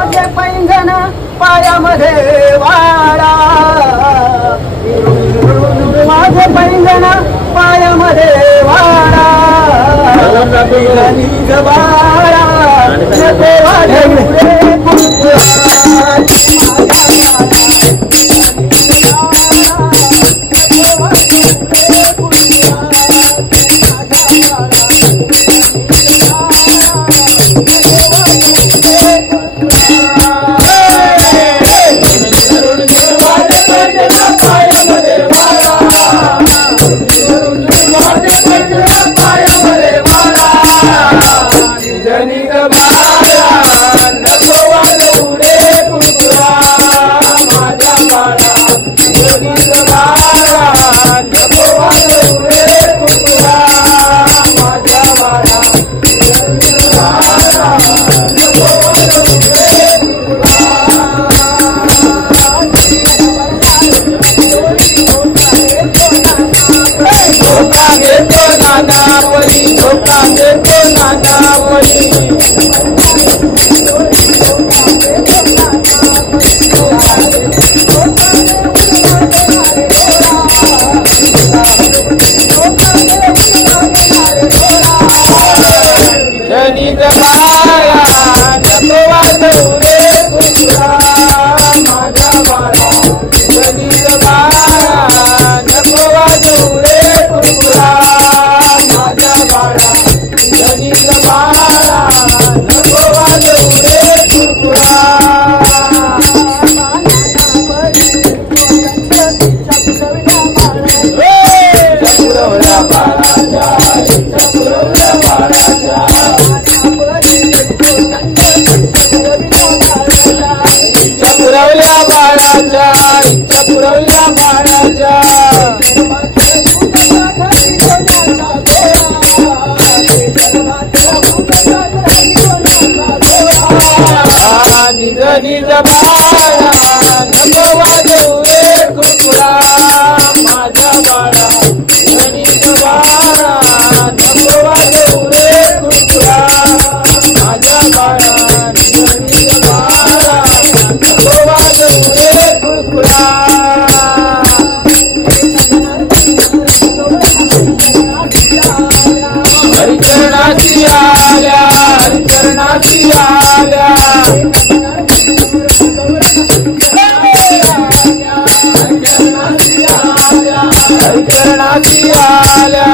माझे पैंजण पायामध्ये वाळा, माझे पैंजण पायामध्ये वाळा, बाळा नको वाढे निज बाळा नको वाजवू रे कुरकुरा माझ्या बाळा, निज बाळा नको वाजवू रे कुरकुरा माझ्या बाळा, निज बाळा नको वाजवू रे कुरकुरा. हरिचरणाची आल्या, हरिचरणाची आल्या, हरिचरणाची आल्या,